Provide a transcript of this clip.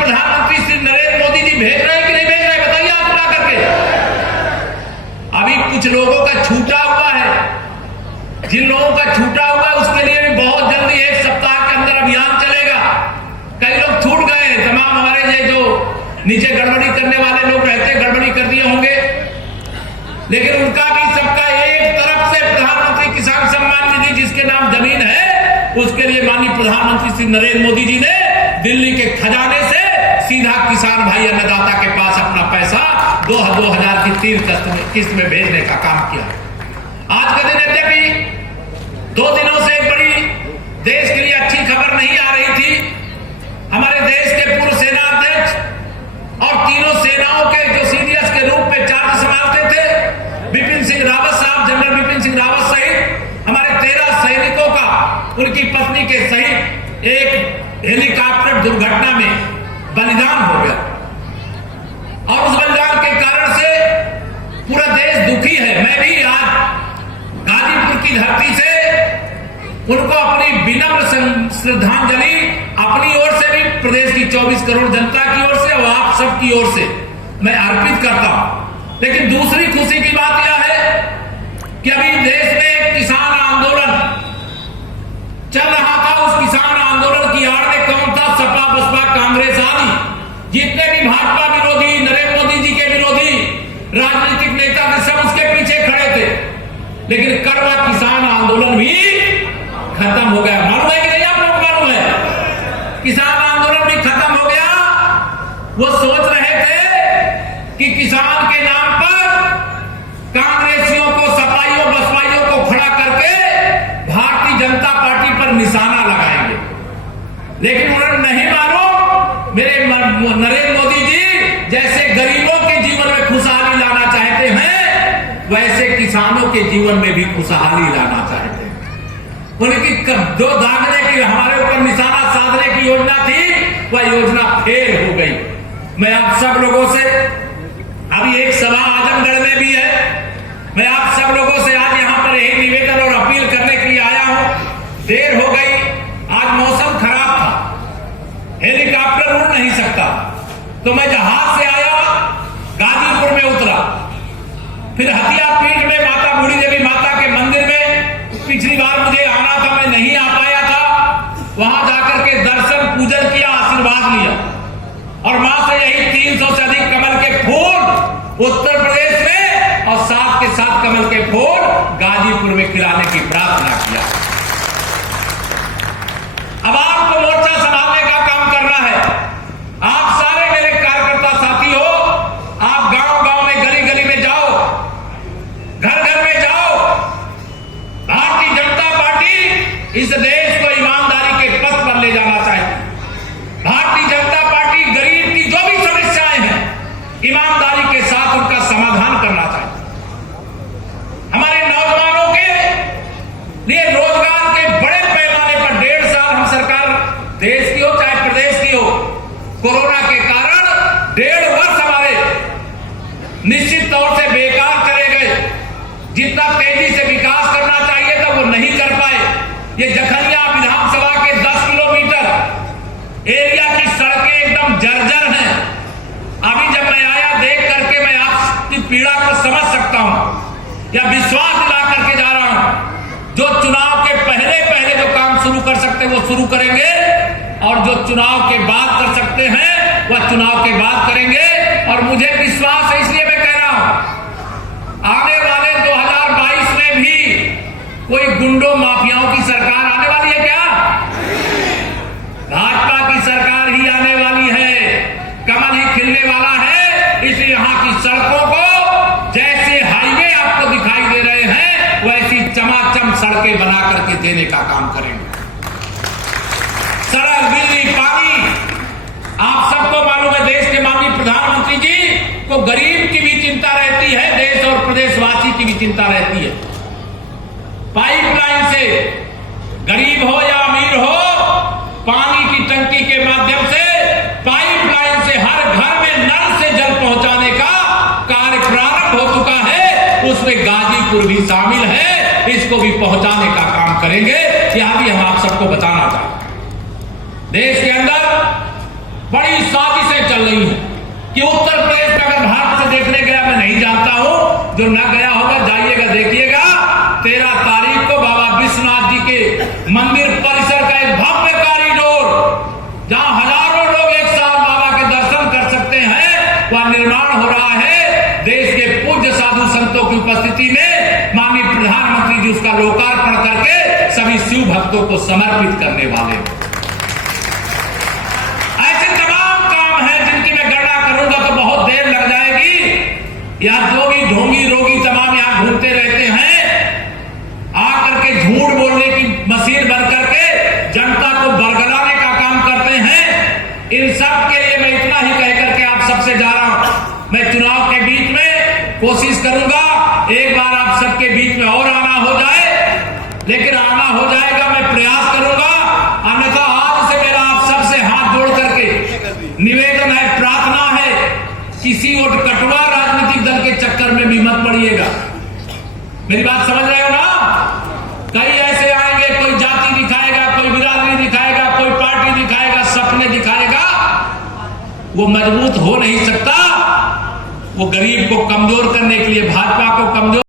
प्रधानमंत्री श्री नरेंद्र मोदी जी भेज रहे हैं कि नहीं भेज रहे हैं? बताइए आप उठा करके। अभी कुछ लोगों का छूटा हुआ है, जिन लोगों का छूटा हुआ है उसके लिए भी बहुत जल्दी 1 सप्ताह के अंदर अभियान चलेगा। कई लोग छूट गए, तमाम हमारे ये जो नीचे गड़बड़ी करने वाले लोग रहते, गड़बड़ी कर दिए होंगे, लेकिन उनका भी सबका एक तरफ से प्रधानमंत्री किसान सम्मान निधि जिसके नाम जमीन है, उसके लिए माननीय प्रधानमंत्री श्री नरेंद्र मोदी जी ने दिल्ली के खजाने से सीधा किसान भाई अन्नदाता के पास अपना पैसा 2000 की 3 किस्त में भेजने का काम किया। आज का दिन यद्यपि 2 दिनों से एक बड़ी देश के लिए अच्छी खबर नहीं आ रही थी। हमारे देश के पूर्व सेना अध्यक्ष और तीनों सेनाओं के जो सीडीएस के रूप में चार्ज संभालते थे, बिपिन सिंह रावत साहब, जनरल बिपिन सिंह रावत सहित हमारे 13 सैनिकों का उनकी पत्नी के सहित एक हेलीकॉप्टर दुर्घटना में बलिदान हो गया। और उस बलिदान के कारण से पूरा देश दुखी है। मैं भी आज गाजीपुर की धरती से उनको अपनी विनम्र श्रद्धांजलि अपनी ओर से भी, प्रदेश की 24 करोड़ जनता की ओर से और आप सबकी ओर से मैं अर्पित करता हूं। लेकिन दूसरी खुशी की बात यह है कि अभी देश में एक किसान आंदोलन चल रहा था। उस किसान आंदोलन की आड़ में कौन था? सपा, बसपा, कांग्रेस आदि जितने भी भाजपा विरोधी, नरेंद्र मोदी जी के विरोधी राजनीतिक नेता थे, सब उसके पीछे खड़े थे। लेकिन कड़वा किसान आंदोलन भी खत्म हो गया। मालूम है कि नहीं? आप लोग मालूम है? किसान आंदोलन भी खत्म हो गया। वो सोच रहे थे कि किसान के नाम पर कांग्रेसियों को, सपाइयों, बसपाइयों को खड़ा करके भारतीय जनता पार्टी पर निशाना लगाएंगे। लेकिन उन्हें नहीं मालूम, मेरे नरेंद्र मोदी जी जैसे गरीबों के जीवन में खुशहाली लाना चाहते हैं, वैसे किसानों के जीवन में भी खुशहाली लाना चाहते हैं। उनकी दो दागने की, हमारे ऊपर निशाना साधने की योजना थी, वह योजना फेल हो गई। मैं आप सब लोगों से, अभी एक सभा आजमगढ़ में भी है, मैं आप सब लोगों से आज यहां पर यही निवेदन और अपील करने के लिए आया हूं। देर हो गई, आज मौसम खराब था, हेलीकॉप्टर उड़ नहीं सकता, तो मैं जहाज से आया, गाजीपुर में उतरा, फिर हथियापीठ में माता बूढ़ी देवी माता के मंदिर में पिछली बार मुझे आना था, मैं नहीं आ पाया था। वहां जाकर के दर्शन पूजन किया, आशीर्वाद लिया और मां से यही 300 से अधिक कमल के फूल उत्तर प्रदेश में और साथ के साथ कमल के फूल गाजीपुर में खिलाने की प्रार्थना किया। अब आपको मोर्चा संभालने का काम करना है। आप सारे मेरे कार्यकर्ता साथी हो, आप गांव गांव में, गली गली में जाओ, घर घर में जाओ। भारतीय जनता पार्टी इस देश को ईमानदारी के पथ पर ले जाना चाहती। भारतीय जनता पार्टी गरीब की जो भी समस्याएं हैं, ईमानदारी के साथ उनका समाधान करना चाहती। हमारे नौजवानों के लिए रोजगार के बड़े पैमाने पर 1.5 साल हम सरकार, देश की हो चाहे प्रदेश की हो, कोरोना के कारण 1.5 वर्ष हमारे निश्चित तौर से बेकार चले गए। जितना तेजी से विकास करना चाहिए था वो नहीं कर पाए। ये जखनिया विधानसभा के 10 किलोमीटर एरिया की सड़कें एकदम जर्जर हैं। अभी जब मैं आया, देख करके मैं आपकी पीड़ा को समझ सकता हूं, या विश्वास दिला करके जा रहा हूं। जो चुनाव के पहले पहले जो काम शुरू कर सकते हैं वो शुरू करेंगे, और जो चुनाव के बाद कर सकते हैं वह चुनाव के बाद करेंगे। और मुझे विश्वास है, इसलिए मैं कह रहा हूं, आने वाले 2022 में भी कोई गुंडों माफियाओं की सरकार आने वाली है क्या? भाजपा की सरकार ही आने वाली है, कमल ही खिलने वाला है। इसलिए यहां की सड़कों को जैसे हाईवे आपको दिखाई दे रहे हैं, वैसी चमाचम सड़कें बना करके देने का काम करेंगे। सड़क, बिजली, पानी, आप सबको मालूम है, देश के माननीय प्रधानमंत्री जी को गरीब की भी चिंता रहती है, देश और प्रदेशवासी की भी चिंता रहती है। पाइपलाइन से गरीब हो या अमीर हो, पानी की टंकी के माध्यम से, पाइपलाइन से हर घर में नल से जल पहुंचाने का कार्य प्रारंभ हो चुका है। उसमें गाजीपुर भी शामिल है, इसको भी पहुंचाने का काम करेंगे। यह भी हम आप सबको बताना चाहते हैं। देश के अंदर बड़ी साजिशें चल रही हैं कि उत्तर प्रदेश में अगर भारत से देखने गया, मैं नहीं जानता हूं, जो न गया होगा जाइएगा देखिएगा। 13 तारीख को बाबा विश्वनाथ जी के मंदिर परिसर का एक भव्य कॉरिडोर, जहां हजारों लोग एक साथ बाबा के दर्शन कर सकते हैं, वह निर्माण हो रहा है। देश के पूज्य साधु संतों की उपस्थिति में माननीय प्रधानमंत्री जी उसका लोकार्पण करके सभी शिव भक्तों को समर्पित करने वाले। ऐसे तमाम काम हैं जिनकी मैं गणना करूंगा तो बहुत देर लग जाएगी। यहां जोगी ढोंगी रोगी तमाम यहां घूमते रहते हैं, आकर के झूठ बोलने की मशीन बन करके जनता को बरगलाने का काम करते हैं। इन सब के लिए मैं इतना ही कह करके आप सबसे जा रहा हूं। मैं चुनाव के बीच में कोशिश करूंगा एक बार आप सबके बीच में और आना हो जाए, लेकिन आना हो जाएगा, मैं प्रयास करूंगा। अन्यथा आज से मेरा आप सबसे हाथ जोड़ करके निवेदन है, प्रार्थना है, किसी और कटवा राजनीतिक दल के चक्कर में भी मत पड़िएगा। मेरी बात समझ रहे हो ना? कई ऐसे आएंगे, कोई जाति दिखाएगा, कोई बिरादरी दिखाएगा, कोई पार्टी दिखाएगा, सपने दिखाएगा, वो मजबूत हो नहीं सकता। वो गरीब को कमजोर करने के लिए, भाजपा को कमजोर